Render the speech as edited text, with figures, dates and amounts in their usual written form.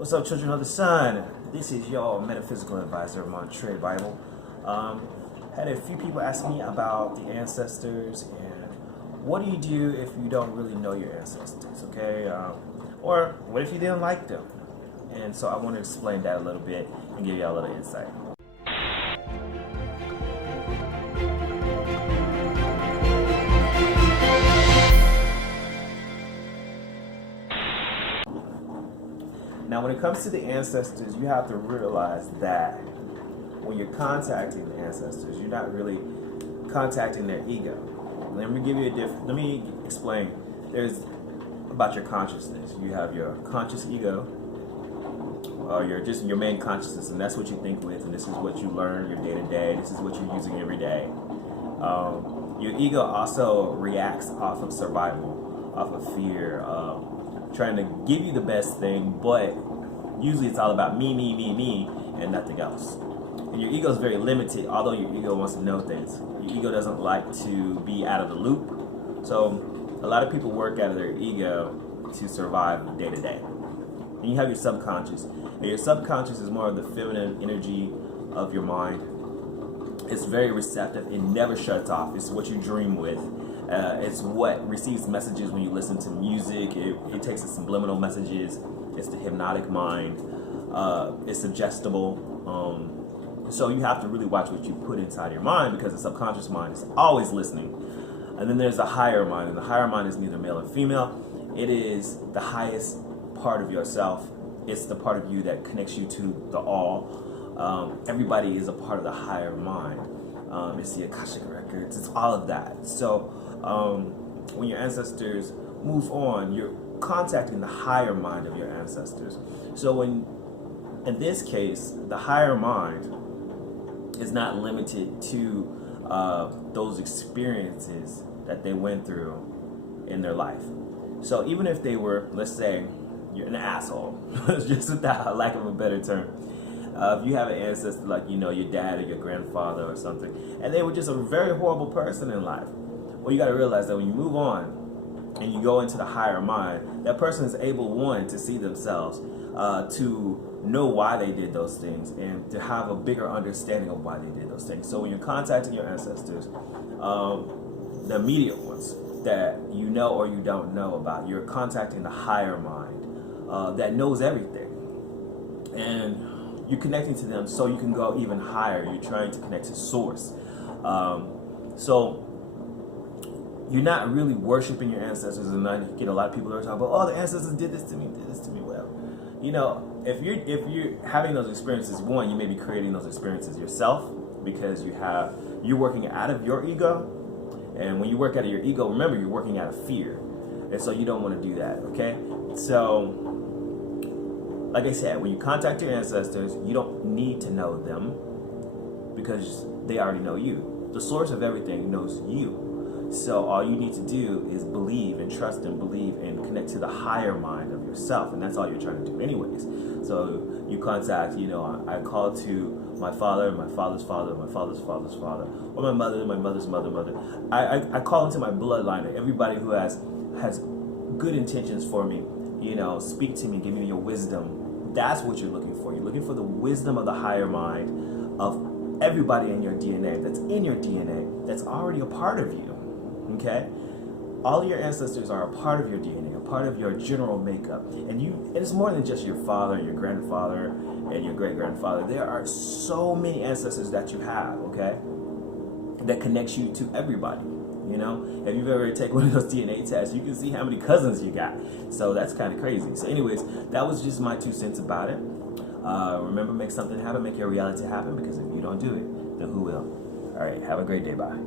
What's up, children of the sun? This is your metaphysical advisor, Montre Bible. Had a few people ask me about the ancestors and what do you do if you don't really know your ancestors, okay? Or what if you didn't like them? And so I want to explain that a little bit and give you a little insight. Now, when it comes to the ancestors, you have to realize that when you're contacting the ancestors, you're not really contacting their ego. Let me explain. There's about your consciousness. You have your conscious ego, or your main consciousness, and that's what you think with, and this is what you learn your day to day. This is what you're using every day. Your ego also reacts off of survival, off of fear, trying to give you the best thing, but usually it's all about me, and nothing else. And your ego is very limited, although your ego wants to know things. Your ego doesn't like to be out of the loop. So a lot of people work out of their ego to survive day to day. And you have your subconscious. And your subconscious is more of the feminine energy of your mind. It's very receptive. It never shuts off. It's what you dream with. It's what receives messages when you listen to music. It takes the subliminal messages. It's the hypnotic mind. It's suggestible. So you have to really watch what you put inside your mind, because the subconscious mind is always listening. And then there's the higher mind, and the higher mind is neither male or female. It is the highest part of yourself. It's the part of you that connects you to the all. Everybody is a part of the higher mind. It's the Akashic records. It's all of that. So when your ancestors move on, you're contacting the higher mind of your ancestors. So in this case, the higher mind is not limited to those experiences that they went through in their life. So even if they were, let's say, you're an asshole, just without lack of a better term. If you have an ancestor like, your dad or your grandfather or something, and they were just a very horrible person in life, well, you got to realize that when you move on and you go into the higher mind, that person is able, one, to see themselves, to know why they did those things, and to have a bigger understanding of why they did those things. So when you're contacting your ancestors, the immediate ones that you know or you don't know about, you're contacting the higher mind that knows everything. And you're connecting to them so you can go even higher. You're trying to connect to source. So you're not really worshiping your ancestors. And I get a lot of people that are talking about, the ancestors did this to me. Well, if you're having those experiences, one, you may be creating those experiences yourself, because you're working out of your ego. And when you work out of your ego, remember, you're working out of fear. And so you don't want to do that, okay? So, like I said, when you contact your ancestors, you don't need to know them, because they already know you. The source of everything knows you. So all you need to do is believe and trust and believe and connect to the higher mind of yourself. And that's all you're trying to do anyways. So you contact, I call to my father, my father's father, my father's father's father, or my mother, my mother's mother. I call into my bloodline, and everybody who has good intentions for me. Speak to me, give me your wisdom. That's what you're looking for. You're looking for the wisdom of the higher mind of everybody in your DNA, that's in your DNA, that's already a part of you. Okay? All of your ancestors are a part of your DNA, a part of your general makeup. And it's more than just your father, your grandfather, and your great-grandfather. There are so many ancestors that you have, okay, that connects you to everybody. If you've ever taken one of those DNA tests, you can see how many cousins you got. So that's kind of crazy. So anyways, that was just my 2 cents about it. Remember, make something happen, make your reality happen, because if you don't do it, then who will? All right, have a great day. Bye.